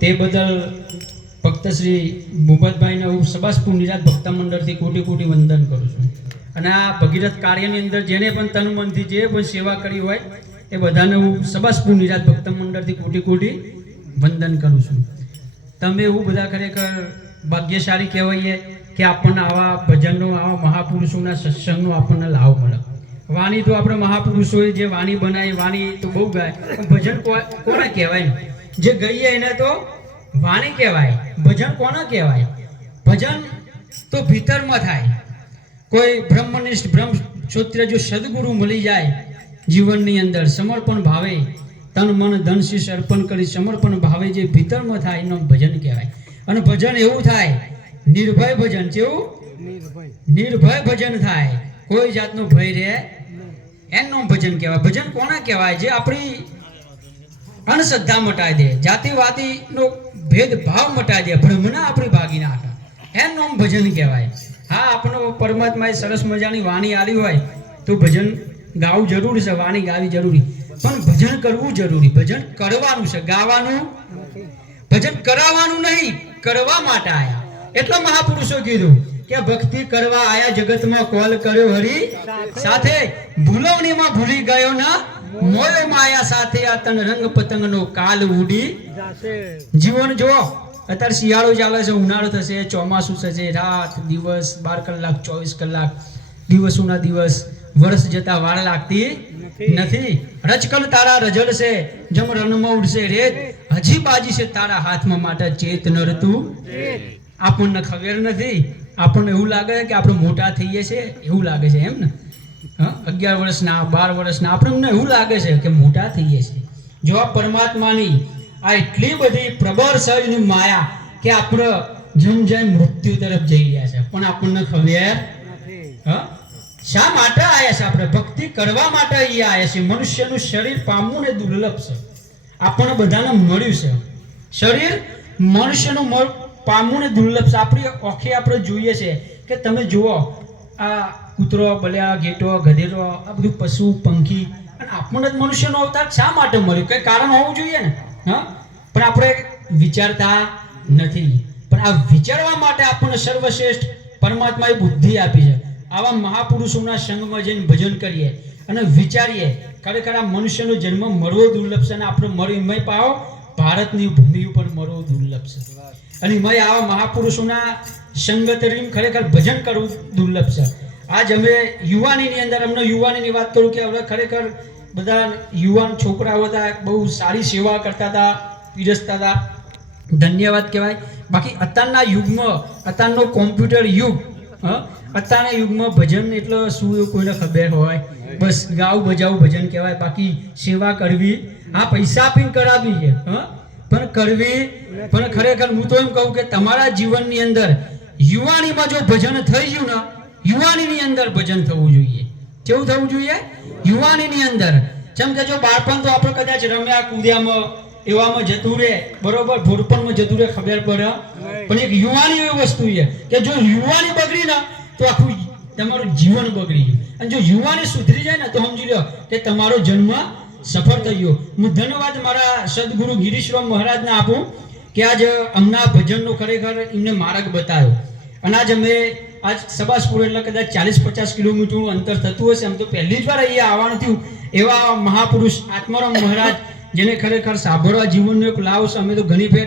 તે બદલ ભક્ત શ્રી ભૂપતભાઈને હું સબાસપુર નિરાત ભક્ત મંડળથી કોટી કોટી વંદન કરું છું. અને આ ભગીરથ કાર્યની અંદર જેને પણ તન મનથી જે પણ સેવા કરી હોય, એ બધાને હું સબાસપુર નિરાત ભક્ત મંડળથી કોટી કોટી વંદન કરું છું. તમે એવું બધા ખરેખર ભાગ્યશાળી કહેવાય કે આપણને આવા ભજનનો આવા મહાપુરુષોના સત્સંગનો આપણને લાભ મળે. વાણી તો આપણે મહાપુરુષોએ જે વાણી બનાવી, વાણી તો બહુ ગાય ભજન કોને કહેવાય જે ગઈએ એને તો વાણી કહેવાય, ભજન કોને કહેવાય? ભજન તો ભીતરમાં થાય. કોઈ બ્રહ્મનિષ્ઠ, બ્રહ્મ ક્ષોત્ર જો સદગુરુ મળી જાય જીવનની અંદર, સમર્પણ ભાવે, તન મન ધન શીશ અર્પણ કરી સમર્પણ ભાવે જે ભીતરમાં થાય, એનું ભજન કહેવાય. અને ભજન એવું થાય, નિર્ભય ભજન કેવું? નિર્ભય ભજન થાય. કોઈ જાતનો ભય રહે એનું ભજન કહેવાય. ભજન કોના કહેવાય? જે આપણી અણશ્રદ્ધા મટાઈ દે, જાતિવાદીનો ભેદભાવ મટાઈ દે, ભ્રમના આપણી ભાગી નાખે એનું ભજન કહેવાય. હા આપણો પરમાત્માએ સરસ મજાની વાણી આવી હોય તો ભજન ગાવું જરૂરી છે, વાણી ગાવી જરૂરી. પણ ભજન કરવું જરૂરી, ભજન કરવાનું છે, ગાવાનું ભજન કરાવવાનું નહીં, કરવા માટે આયા. એટલા મહાપુરુષો કીધું કે ભક્તિ કરવા આયા જગતમાં કોલ કર્યો હરી સાથે. ભૂલવણીમાં ભૂલી ગયો ના મોયો માયા સાથે આ તન રંગ પતંગનો કાલ ઉડી જીવન જો અત્યારે શિયાળો ચાલે છે ઉનાળો થશે ચોમાસું થશે રાત દિવસ બાર કલાક ચોવીસ કલાક દિવસોના દિવસ વર્ષ જતા વાર લાગતી નથી. રચકલ તારા રજળ છે જમ રણમાં ઉડશે રેત હજી બાજી છે તારા હાથમાં માટે ચેત ન રતું. આપણને ખબર નથી. આપણને એવું લાગે છે કે આપણે મોટા થઈએ છે એવું લાગે છે એમ ને? હા, અગિયાર વર્ષના, બાર વર્ષના આપણને એવું લાગે છે કે મોટા થઈએ છીએ જો આ પરમાત્માની આ એટલી બધી પ્રબળ સહજની માયા કે આપણે જેમ જેમ મૃત્યુ તરફ જઈ રહ્યા છે. પણ આપણને ખબર હા? શા માટે આવ્યા છે આપણે? ભક્તિ કરવા માટે અહીંયા આવ્યા છે. મનુષ્યનું શરીર પામવું ને દુર્લભ છે. આપણને બધાને મળ્યું છે. શરીર મનુષ્યનું પામવું ને દુર્લભ છે. આપણી ઓખી આપણે જોઈએ છે કે તમે જુઓ, આ કૂતરો, બલ્યા ઘેટો ગધેડો, આ બધું પશુ, પંખી અને આપણને જ મનુષ્યનો અવતાર શા માટે મળ્યું? કંઈ કારણ હોવું જોઈએ ને? હા? પણ આપણે વિચારતા નથી. પણ આ વિચારવા માટે આપણને સર્વશ્રેષ્ઠ પરમાત્માએ બુદ્ધિ આપી છે. આવા મહાપુરુષોના સંગમાં જઈને ભજન કરીએ અને વિચારીએ, ખરેખર આ મનુષ્યનો જન્મ મળવો દુર્લભ છે અને આપણે મળી મય પાવો ભારતની ભૂમિ ઉપર મળવો દુર્લભ છે. અને મય આવા મહાપુરુષોના સંગત રહીને ખરેખર ભજન કરવું દુર્લભ છે. આજ અમે યુવાનીની અંદર અમને યુવાનીની વાત કરું કે હવે ખરેખર બધા યુવાન છોકરાઓ હતા, બહુ સારી સેવા કરતા હતા, પીરસતા હતા. ધન્યવાદ કહેવાય. બાકી અત્યારના યુગમાં, અત્યારનો કોમ્પ્યુટર યુગ અત્યારના યુગમાં ભજન એટલે શું કોઈને ખબર હોય. બસ ગાવ બજાવું ભજન કહેવાય. બાકી સેવા કરવી, આ પૈસા આપીને કરાવી છે પણ કરવી, પણ ખરેખર હું તો એમ કહું કે તમારા જીવનની અંદર યુવાનીમાં જો ભજન થઈ ગયું ને યુવાનીની અંદર ભજન થવું જોઈએ. કેવું થવું જોઈએ? યુવાનીની અંદર. જેમ કે જો બાળપણ તો આપણે કદાચ રમ્યા કૂદ્યામાં એવામાં જતું રહે બરોબર? ભોરપણમાં જતું રહે ખબર પડે પણ એક યુવાની એવી વસ્તુ છે કે જો યુવાની બગડી ને તો આખું તમારું જીવન બગડી ગયું. અને જો યુવાની સુધરી જાય ને તો સમજી લો કે તમારો જન્મ સફળ થઈ ગયો હું ધન્યવાદ મારા સદગુરુ ગિરીશરામ મહારાજને આપું કે આજ હમણાં ભજનનો ખરેખર એમને માર્ગ બતાવ્યો. અને આજ અમે આજ સબાસપુર એટલે કદાચ ચાલીસ પચાસ કિલોમીટરનું અંતર થતું હશે. આમ તો પહેલી જ વાર અહીંયા આવવાનું થયું. એવા મહાપુરુષ આત્મારામ મહારાજ જેને ખરેખર સાંભળવા જીવનનો એક લાવ અમે તો ઘણી ફેર